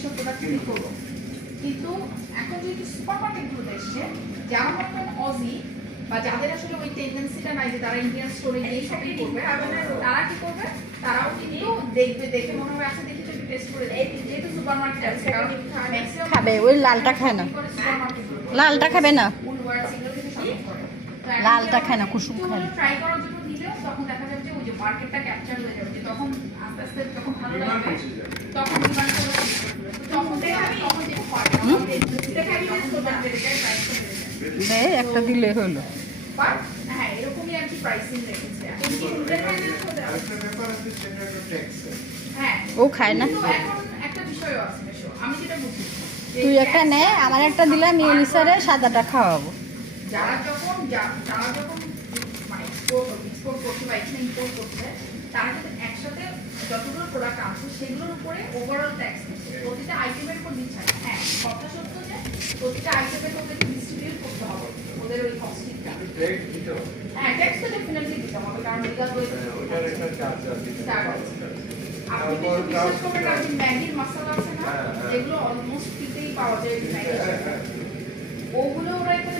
এইসব product sell করবো, কিন্তু এখন যেহেতু সুপার মার্কেটগুলোতে এসছে, যারা মনে অজি বা যাদের আসলে ওই টেন্ডেন্সিটা নাই যে তারা ইন্ডিয়ান স্টোরে গিয়ে শপিং করবে, তারা কি করবে, তারাও কিন্তু দেখবে, দেখে মনে হবে আচ্ছা দেখি তো একটু টেস্ট করে দেখি, যেহেতু সুপার মার্কেট আছে, কারণ ম্যাক্সিমাম খাবে ওই লালটা খায় না, লালটা খাবে না, লালটা খায় না, কুসুম খায় না। ট্রাই করার জন্য দিলেও তখন দেখা যাবে যে ওই যে মার্কেটটা ক্যাপচার হয়ে যাবে, যে তখন আস্তে আস্তে যখন ভালো লাগবে তখন ডিমান্ড করবে, তখন তখন যেটা হয় দেখা যাবে সুপার মার্কেটের প্রাইস বেড়ে যায়। একটা দিলে হলো। বাট হ্যাঁ এরকমই আর কি প্রাইসিং রেখেছে। হ্যাঁ ও খায় না। তো এখন একটা বিষয় আছে, আমি যেটা বুঝি তুই একটা নে, আমার একটা দিলে আমি এলিসারে সাদাটা খাওয়াবো। যারা যখন মানে এক্সপোর্ট করছে বা এখানে ইম্পোর্ট করছে, তারা কিন্তু একসাথে যতগুলো প্রোডাক্ট আছে সেগুলোর উপরে ওভারঅল ট্যাক্স দিচ্ছে, প্রতিটা আইটেমের উপর দিচ্ছে না। হ্যাঁ কথা সত্য যে প্রতিটা আইটেমের ওদেরকে ডিস্ট্রিবিউট করতে হবে ওদের ওই কস্টিংটা। হ্যাঁ ট্যাক্স তো ডেফিনেটলি দিতে হবে, কারণ লিগাল ওয়ে আপনি কিছু বিশ্বাস করবেন না, যে ম্যাগির মশলা আছে না, যেগুলো অলমোস্ট ফ্রিতেই পাওয়া যায় ম্যাগি, ওগুলো ওরা এখানে